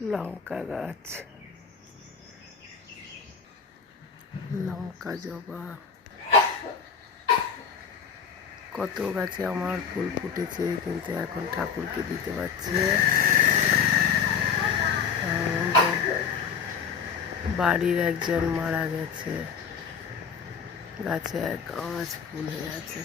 লঙ্কা গাছ। লঙ্কা জবা। কত গাছে আমার ফুল ফুটেছে, কিন্তু এখন ঠাকুরকে দিতে পারছে বাড়ির একজন মারা গেছে। গাছে এক গাছ ফুল হয়ে আছে।